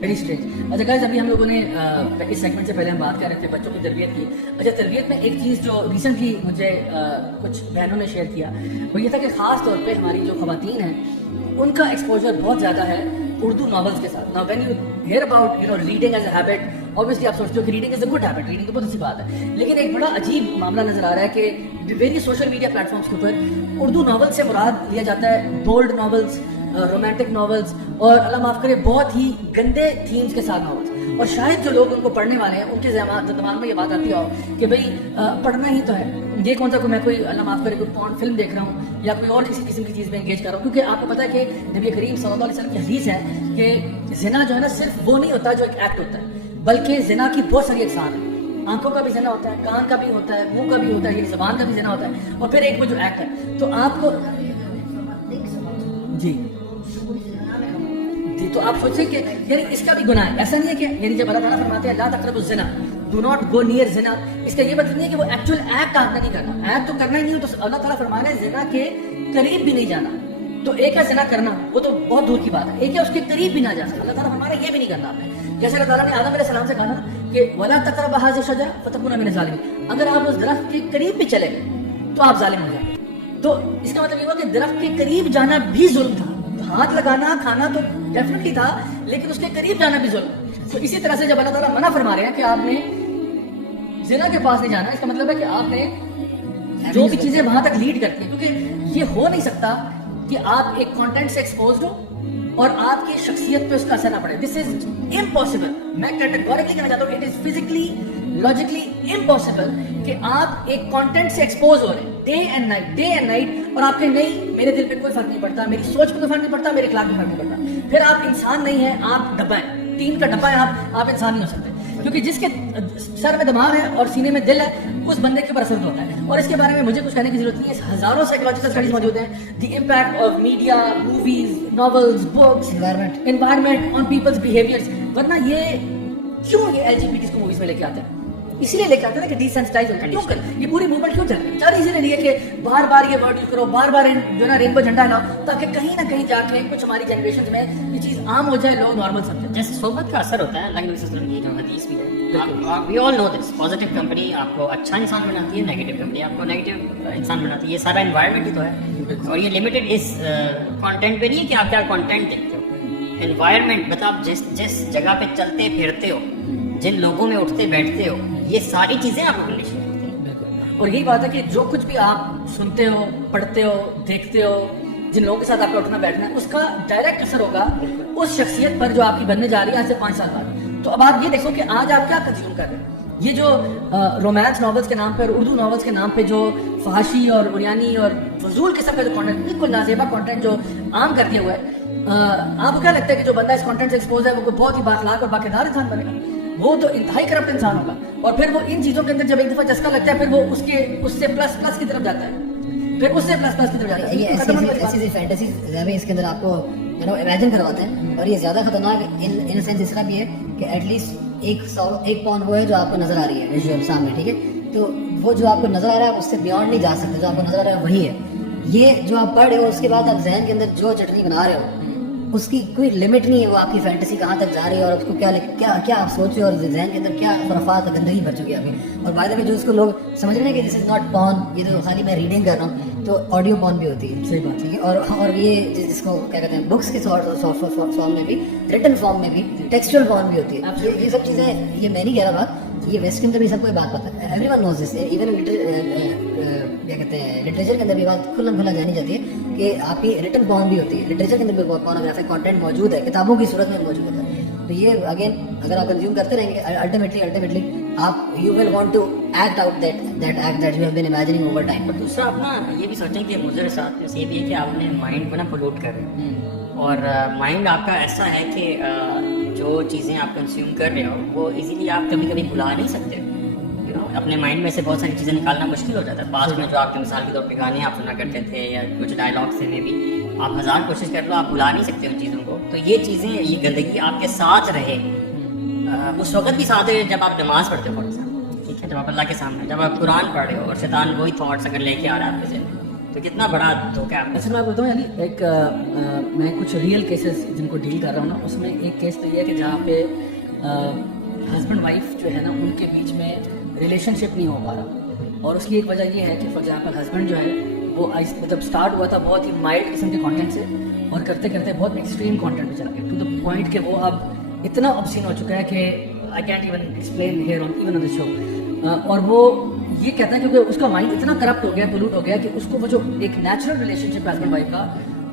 Very strange. اچھا guys, ابھی ہم لوگوں نے اس سیگمنٹ سے پہلے ہم بات کر رہے تھے بچوں کی تربیت کی. اچھا, تربیت میں ایک چیز جو ریسنٹلی مجھے کچھ بہنوں نے شیئر کیا وہ یہ تھا کہ خاص طور پہ ہماری جو خواتین ہیں ان کا ایکسپوجر بہت زیادہ ہے اردو ناولس کے ساتھ. Now when you hear about reading as a habit, obviously آپ سوچتے ہو کہ reading is a good habit, reading تو بہت اچھی بات ہے, لیکن ایک بڑا عجیب معاملہ نظر آ رہا ہے کہ very social media platforms کے اوپر اردو ناول سے مراد لیا جاتا ہے بولڈ ناولس, رومانٹک ناولس اور اللہ معاف کرے بہت ہی گندے تھیمز کے ساتھ ناولس. اور شاید جو لوگ ان کو پڑھنے والے ہیں ان کے دماغ میں یہ بات آتی ہو کہ بھائی پڑھنا ہی تو ہے, یہ کون سا میں کوئی اللہ معاف کرے کوئی پورن فلم دیکھ رہا ہوں یا کوئی اور کسی قسم کی چیز میں انگیج کر رہا ہوں. کیونکہ آپ کو پتہ ہے کہ نبی کریم صلی اللہ علیہ وسلم کی حدیث ہے کہ زنا جو ہے نا صرف وہ نہیں ہوتا جو ایک ایکٹ ہوتا ہے, بلکہ زنا کی بہت ساری اقسام ہیں. آنکھوں کا بھی زنا ہوتا ہے, کان کا بھی ہوتا ہے, منہ کا بھی ہوتا ہے, یعنی زبان کا بھی زنا ہوتا ہے, اور پھر ایک وہ جو ایکٹ ہے. تو آپ کو جی تو آپ سوچیں کہ یعنی اس کا بھی گناہ ہے. ایسا نہیں ہے کہ یعنی جب اللہ تعالیٰ فرماتے ہیں لا تقربوا الزنا, ڈو ناٹ گو نیئر زنا, اس کا یہ مطلب نہیں ہے کہ وہ ایکچوئل ایکٹ آپ نے نہیں کرنا, ایکٹ تو کرنا ہی نہیں. تو اللہ تعالیٰ فرما رہے ہیں زنا کے قریب بھی نہیں جانا. تو ایک ہے زنا کرنا, وہ تو بہت دور کی بات ہے, ایک ہے اس کے قریب بھی نہ جانا. اللہ تعالیٰ فرما رہے ہیں یہ بھی نہیں کرنا آپ نے. جیسے اللہ تعالیٰ نے آدم علیہ السلام سے کہا نا کہ ولا تقربوا هذه الشجرة فتكونا من الظالمين, اگر آپ اس درخت کے قریب بھی چلے گئے تو آپ ظالم ہو جائیں. تو اس کا مطلب یہ ہوا کہ درخت کے قریب جانا بھی ظلم تھا. ہاتھ لگانا کھانا تو ڈیفینیٹلی تھا, لیکن اس کے قریب جانا بھی ظلم. تو اسی طرح سے جب اللہ تعالیٰ منع فرما رہے ہیں کہ آپ نے زنا کے پاس نہیں جانا, اس کا مطلب ہے کہ آپ نے جو بھی چیزیں وہاں تک لیڈ کرتی ہیں, کیونکہ یہ ہو نہیں سکتا کہ آپ ایک کانٹینٹ سے ایکسپوزڈ ہو اور آپ کی شخصیت پہ اس کا اثر نہ پڑے. دس از امپاسبل. میں کیٹیگوریکلی کہنا چاہتا ہوں it is physically logically impossible کہ آپ ایک کانٹینٹ سے ایکسپوز ہو رہے ہیں ڈے اینڈ نائٹ, اور آپ کے نہیں میرے دل پہ کوئی فرق نہیں پڑتا, میری سوچ پہ کوئی فرق نہیں پڑتا, میرے اخلاق پہ فرق نہیں پڑتا. پھر آپ انسان نہیں ہیں, آپ ڈبہ ہیں, ٹین کا ڈبہ ہے آپ انسان نہیں ہو سکتے. کیونکہ جس کے سر میں دماغ ہے اور سینے میں دل ہے اس بندے کے اوپر اثر ہوتا ہے. اور اس کے بارے میں مجھے کچھ کہنے کی ضرورت نہیں ہے, ہزاروں سائیکولوجیکل اسٹڈیز موجود ہیں. The impact of media, movies, novels, books, environment on people's behaviours. ورنہ یہ کیوں یہ LGBTs کو موویز میں لے کے آتے ہیں, اسی لیے لے کے آتے ہیں کہ ڈیسینسٹائز ہوتا ہے. کیوں کر یہ پوری موومنٹ کیوں چل رہی ہے؟ چل رہی اسی لیے کہ بار بار یہ ورڈ یوز کرو, بار بار جو ہے نا رینبو جھنڈا لاؤ, تاکہ کہیں نہ کہیں جا کے کچھ ہماری جنریشن میں یہ چیز عام ہو جائے, لوگ نارمل سمجھیں. جیسے صحبت کا اثر ہوتا ہے, اللہ کے نبی صلی اللہ علیہ وسلم کی جو حدیث بھی ہے, وی آل نو دس. پازیٹیو کمپنی آپ کو اچھا انسان بناتی ہے, نیگیٹو کمپنی آپ کو نیگیٹو انسان بناتی ہے. یہ سارا انوائرمنٹ ہی تو ہے, اور یہ لمیٹڈ اس کانٹینٹ پہ نہیں ہے کہ آپ کیا کانٹینٹ دیکھتے ہو. انوائرمنٹ مطلب جس جگہ پہ چلتے پھرتے ہو, جن لوگوں میں اٹھتے بیٹھتے ہو, یہ ساری چیزیں آپ کو ریلیشن کرتی ہیں. اور یہی بات ہے کہ جو کچھ بھی آپ سنتے ہو, پڑھتے ہو, دیکھتے ہو, جن لوگوں کے ساتھ آپ کا اٹھنا بیٹھنا ہے, اس کا ڈائریکٹ اثر ہوگا اس شخصیت پر جو آپ کی بننے جا رہی ہے آج سے 5 سال بعد. تو اب آپ یہ دیکھو کہ آج آپ کیا کنزیوم کر رہے ہیں. یہ جو رومانس ناولس کے نام پر, اردو ناولس کے نام پہ جو فحاشی اور بریانی اور فضول قسم کا جو کانٹینٹ, بالکل نازیبا کانٹینٹ جو عام کر دیا ہوا ہے, آپ کو کیا لگتا ہے کہ جو بندہ اس کانٹینٹ سے ایکسپوز ہے وہ کوئی بہت ہی بااخلاق اور باقیدار انسان بنے گا؟ وہ تو انتہائی کرپٹ انسان ہوگا. اور پھر وہ ان چیزوں کے اندر جب ایک دفعہ چسکا لگتا ہے, پھر وہ اس سے پلس کی طرف جاتا ہے, پھر اس سے پلس کی طرف جاتا ہے. یہ ایسی فینٹیسیز اس کے اندر آپ کو امیجن کرواتے ہیں, اور یہ زیادہ خطرناک ان سینس اس کا بھی ہے کہ ایٹ لیسٹ ایک پون وہ ہے جو آپ کو نظر آ رہی ہے ویژول سامنے, ٹھیک ہے, تو وہ جو آپ کو نظر آ رہا ہے اس سے بیانڈ نہیں جا سکتے. جو آپ کو نظر آ رہا ہے وہی ہے. یہ جو آپ پڑھ رہے ہو اس کے بعد آپ ذہن کے اندر جو چٹنی بنا رہے ہو اس کی کوئی لمٹ نہیں ہے. وہ آپ کی فینٹیسی کہاں تک جا رہی ہے اور اس کو کیا آپ سوچ رہے ہو, اور ذہن کے اندر کیا خرافات گندگی بھر چکی ہے ابھی. اور بائی دا وے جو اس کو لوگ سمجھ رہے ہیں کہ دس از ناٹ پون, یہ تو خالی میں ریڈنگ کر رہا ہوں, تو آڈیو پون بھی ہوتی ہے. صحیح بات, ٹھیک ہے. اور یہ جس کو کیا کہتے ہیں بکس کے فارم میں بھی, ریٹن فارم میں بھی, ٹیکسچوئل فارم بھی ہوتی ہے. یہ سب چیزیں, یہ میں نہیں کہہ رہا بات, یہ ویسٹ کے اندر بھی سب کو یہ بات پتہ ہے. ایوری ون نوز دس. ایون کیا کہتے ہیں لٹریچر کے اندر بھی بات کھلم کھلا جانی جاتی ہے کہ آپ کی ریٹن فارم بھی ہوتی ہے. لٹریچر کے اندر بھی پورنوگرافک کانٹینٹ موجود ہے, کتابوں کی صورت میں موجود ہوتا ہے. تو یہ اگین اگر آپ کنزیوم کرتے رہیں گے, الٹیمیٹلی آپ you will want to act out that act that you have been imagining over time. اور دوسرا آپ نا یہ بھی سوچیں کہ مضر ساتھ میں سے یہ بھی ہے کہ آپ اپنے مائنڈ کو نا پولوٹ کر رہے ہیں, اور مائنڈ آپ کا ایسا ہے کہ جو چیزیں آپ کنزیوم کر رہے ہو وہ ایزیلی آپ کبھی کبھی بھلا نہیں سکتے. اپنے مائنڈ میں سے بہت ساری چیزیں نکالنا مشکل ہو جاتا ہے. پاسٹ میں جو آپ کے مثال کے طور پہ گانے آپ سنا کرتے تھے یا کچھ ڈائلاگس میں بھی, آپ 1000 کوشش کر لو آپ بھلا نہیں سکتے ان چیزوں کو. تو یہ چیزیں, یہ گندگی آپ کے ساتھ رہے, اس وقت بھی ساتھ رہے جب آپ نماز پڑھتے ہو, ٹھیک ہے, جب آپ اللہ کے سامنے, جب آپ قرآن پڑھ رہے ہو اور شیطان وہی تھاٹس اگر لے کے آ رہا ہے آپ کے ذہن, تو तो कितना बड़ा धोखा है आपने। अच्छा मैं आपको बताऊँ यानी एक मैं कुछ रियल केसेस जिनको डील कर रहा हूँ ना, उसमें एक केस तो ये है कि जहाँ पे हस्बैंड वाइफ जो है ना उनके बीच में रिलेशनशिप नहीं हो पा रहा, और उसकी एक वजह ये है कि फॉर एग्जाम्पल हस्बैंड जो है वो मतलब स्टार्ट हुआ था बहुत ही माइल्ड किस्म के कंटेंट से, और करते करते बहुत एक्सट्रीम कंटेंट में चला गया, टू द पॉइंट कि वो अब इतना ऑब्सीन हो चुका है कि I can't even explain here on even on the show. और वो ये कहता है क्योंकि उसका माइंड इतना करप्ट हो गया, पोल्यूट हो गया कि उसको वो जो एक नेचुरल रिलेशनशिप है हस्बैंड वाइफ का,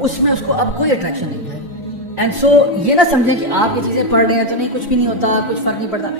उसमें उसको अब कोई अट्रैक्शन नहीं है। एंड सो ये ना समझें कि आप ये चीज़ें पढ़ रहे हैं तो नहीं कुछ भी नहीं होता, कुछ फर्क नहीं पड़ता।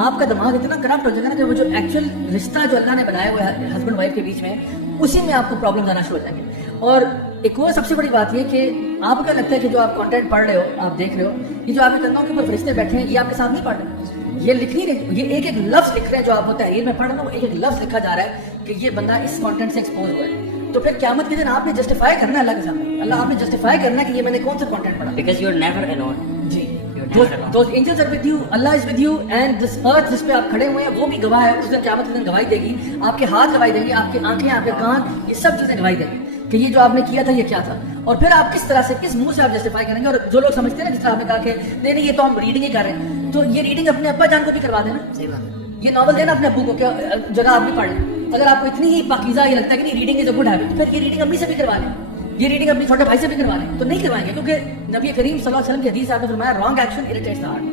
आपका दिमाग इतना करप्ट हो जाएगा ना कि वो जो एक्चुअल रिश्ता जो अल्लाह ने बनाया हुआ है हस्बैंड वाइफ के बीच में, उसी में आपको प्रॉब्लम आना शुरू हो जाएंगे। और एक और सबसे बड़ी बात ये कि आपको क्या लगता है कि जो आप कंटेंट पढ़ रहे हो, आप देख रहे हो, ये जो आपके कंधों के ऊपर फरिश्ते बैठे हैं ये आपके साथ नहीं पढ़ रहे, ये लिख नहीं रहे, ये एक एक लफ्ज लिख रहे हैं। जो आप तहरीर में पढ़ रहे हो वो एक एक लफ्ज लिखा जा रहा है कि ये बंदा इस कंटेंट से एक्सपोज हुआ है। तो फिर क़यामत के दिन आपने जस्टिफाई करना है अल्लाह के सामने, अल्लाह आपने जस्टिफाई करना है कि ये मैंने कौन सा कंटेंट पढ़ा। Because you are never alone. Ji, never alone. those angels are with you, Allah is with you, and this earth जिस पे आप खड़े हुए हैं वो भी गवाह है। उस दिन क़यामत के दिन गवाही देगी, आपके हाथ गवाही देंगे, आपकी आंखें, आपके कान, ये सब चीजें गवाही देंगी कि ये जो आपने किया था ये क्या था। और फिर आप किस तरह से, किस मुंह से आप जस्टिफाई करेंगे। और जो लोग समझते हैं ना, जिस तरह आपने कहा कि नहीं नहीं ये तो हम रीडिंग ही कर रहे हैं, तो ये रीडिंग अपने अब्बा जान को भी करवा देना। सही बात है। ये नॉवल देना अपने अब्बू को, क्या जगह आप भी पढ़ लें। अगर आपको इतनी ही पाकीज़ा ये लगता है कि नहीं reading is a good habit, फिर ये रीडिंग अम्मी से भी करवा लें, ये रीडिंग अपने छोटे भाई से भी करवा लें। तो नहीं करवाएंगे क्योंकि नबी करीम सल्लल्लाहु अलैहि वसल्लम की हदीस आपने फरमाया wrong action irritates the heart.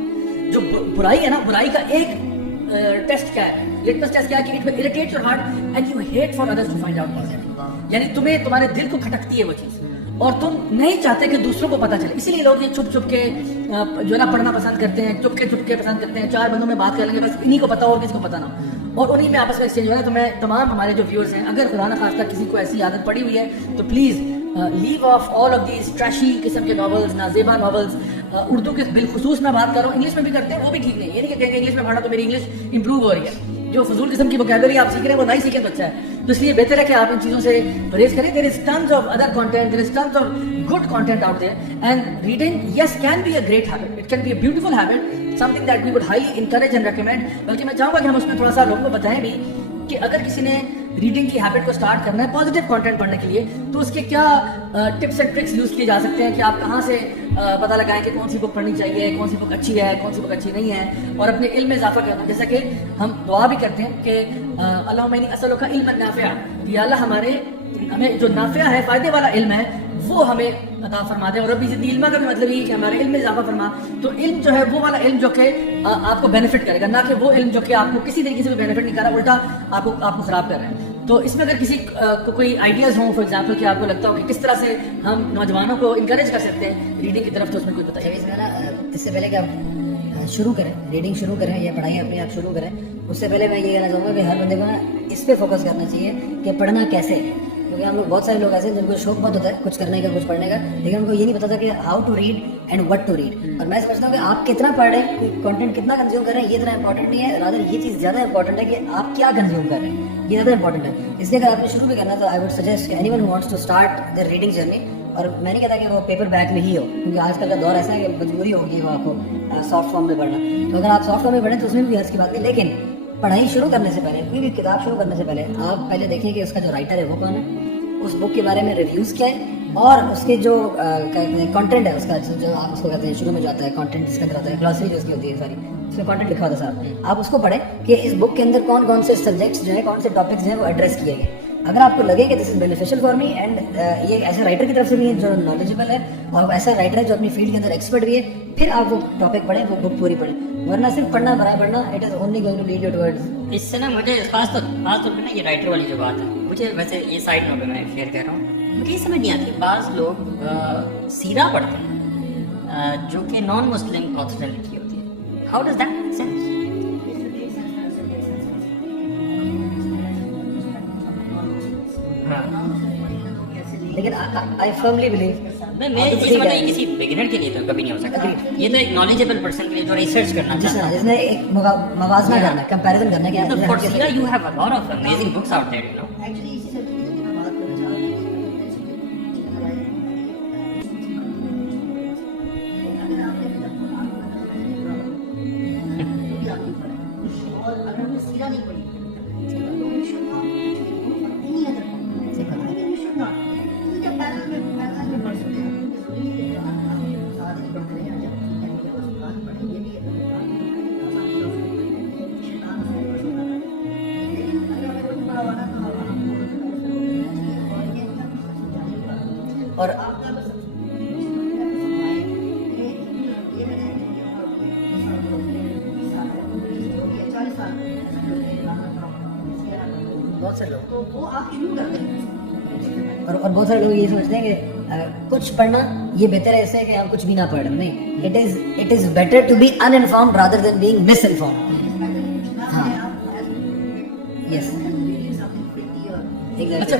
जो बुराई है ना, बुराई का एक टेस्ट क्या है, लिटमस टेस्ट क्या है कि it will irritate your heart and you hate for others to find out. यानी तुम्हें, तुम्हारे दिल को खटकती है वो चीज़, और तुम नहीं चाहते कि दूसरों को पता चले। इसीलिए लोग ये छुप छुप के जो है ना पढ़ना पसंद करते हैं, चुपके पसंद करते हैं। 4 बंदों में बात कर लेंगे, बस इन्हीं को पता हो और किसी को पता ना हो, और उन्हीं में आपस में एक्सचेंज हो रहा है। तो मैं तमाम हमारे जो व्यूअर्स हैं, अगर खुदा न खास्ता किसी को ऐसी आदत पड़ी हुई है तो please leave of all of these trashy किस्म के नॉवेल्स, नाजेबा नॉवेल्स। उर्दू के बिलखुसूस मैं बात कर रहा हूँ, इंग्लिश में भी करते हैं, वो भी ठीक नहीं है। ये नहीं कहेंगे इंग्लिश में पढ़ा तो मेरी इंग्लिश इंप्रूव हो रही है। जो फजूल किस्म की वोकैबुलरी आप सीख रहे हैं वो नहीं सीखें तो अच्छा है। तो इसलिए बेहतर है कि आप इन चीज़ों से परहेज करें। There is tons of other content, there is tons of good content out there, and reading yes can be a great habit, it can be a beautiful habit, something that we would highly encourage and recommend. बल्कि मैं चाहूँगा कि हम उसमें थोड़ा सा लोगों को बताएं भी कि अगर किसी ने रीडिंग की हैबिट को स्टार्ट करना है पॉजिटिव कंटेंट पढ़ने के लिए, तो उसके क्या टिप्स एंड ट्रिक्स यूज़ किए जा सकते हैं कि आप कहाँ से पता लगाएं कि कौन सी बुक पढ़नी चाहिए, कौन सी बुक अच्छी है, कौन सी बुक अच्छी नहीं है, और अपने इल्म में इजाफा करना। जैसा कि हम दुआ भी करते हैं कि अल्लाहुम्मा इन्नी असअलुका इल्मन नाफ़िआ, या अल्लाह हमें जो नाफ़िआ है, फ़ायदे वाला इल्म है वो हमें अता फरमा दे। और रब्बी ज़िदनी इल्मा का भी मतलब ये कि हमारे इल्म में इजाफा फरमा। तो इल्म जो है वो वाला इल्म जो कि आपको बेनिफिट करेगा, ना कि वो इल्म जो कि आपको किसी तरीके से भी बेनिफिट नहीं कर रहा, उल्टा आपको ख़राब कर रहा है। तो इसमें अगर किसी को कोई आइडियाज़ हों, फॉर एग्जाम्पल कि आपको लगता हो कि किस तरह से हम नौजवानों को इंकरेज कर सकते हैं रीडिंग की तरफ, तो उसमें कोई बताइए। इसमें ना इससे पहले कि आप शुरू करें, रीडिंग शुरू करें या पढ़ाई अपने आप शुरू करें, उससे पहले मैं ये कहना चाहूँगा कि हर बंदे को ना इस पर फोकस करना चाहिए कि पढ़ना कैसे है। क्योंकि हम लोग बहुत सारे लोग ऐसे हैं जिनको शौक बहुत होता है कुछ करने का, कुछ पढ़ने का, लेकिन उनको ये नहीं पता था कि how to read and what to read. और मैं समझता हूँ कि आप कितना पढ़ रहे हैं, कंटेंट कितना कंज्यूम कर रहे हैं, ये इतना इंपॉर्टेंट नहीं है, रादर ये चीज़ ज़्यादा इंपॉर्टेंट है कि आप क्या कंज्यूम कर रहे हैं, ये ज़्यादा इंपॉर्टेंट है। इसलिए अगर आपने शुरू भी करना तो I would suggest anyone who wants to start their reading journey, और मैं नहीं कहता कि वो पेपर बैक में ही हो, क्योंकि आजकल का दौर ऐसा है कि मजबूरी होगी वो आपको सॉफ्ट फॉर्म में पढ़ना। तो अगर आप सॉफ्ट फॉर्म में पढ़ें तो उसमें भी हर्ज की बात नहीं, लेकिन पढ़ाई शुरू करने से पहले, कोई भी किताब शुरू करने से पहले आप पहले देखें कि उसका जो राइटर है वो कौन है, उस बुक के बारे में रिव्यूज़ क्या है, और उसके जो कंटेंट है उसका, जो आप उसको कहते हैं शुरू में जो आता है कंटेंट, जिसके अंदर आता है ग्लॉसरी जो उसकी होती है सारी, उसमें कंटेंट लिखा होता है साहब, आप उसको पढ़ें कि इस बुक के अंदर कौन कौन से सब्जेक्ट्स जो है, कौन से टॉपिक्स हैं वो एड्रेस किए गए। अगर आपको लगे कि this is beneficial for me, and ये ऐसे राइटर की तरफ से भी है जो नॉलेजेबल है, और ऐसा राइटर है जो अपनी फील्ड के अंदर एक्सपर्ट भी है, फिर आप वो टॉपिक पढ़ें, वो बुक पूरी पढ़ें। वरना सिर्फ पढ़ना पढ़ना, it is only going to lead you towards. इससे ना मुझे खास तौर पे ना ये राइटर वाली जो बात है, मुझे वैसे ये साइड नोट मैं शेयर कर रहा हूँ, मुझे ये समझ नहीं आती। बाज़ लोग सीरा पढ़ते हैं जो कि नॉन मुस्लिम ऑथर ने लिखी होती है, how does that make sense? लेकिन आई फर्मली बिलीव, मैं इस मतलब ये किसी बिगिनर के लिए तो कभी नहीं हो सकता, ये तो एक नॉलेजेबल पर्सन के लिए जो रिसर्च करना चाहता है, जिसने एक मवाजना करना, कंपैरिजन करना है कि फॉर सीरा you have a lot of amazing books out there, you know. اور بہت سے لوگ اور بہت سارے لوگ یہ سمجھتے ہیں کہ کچھ پڑھنا یہ بہتر ہے اس سے کہ ہم کچھ بھی نہ پڑھ. نہیں, it is better to be uninformed rather than being misinformed. ہاں, یس. اچھا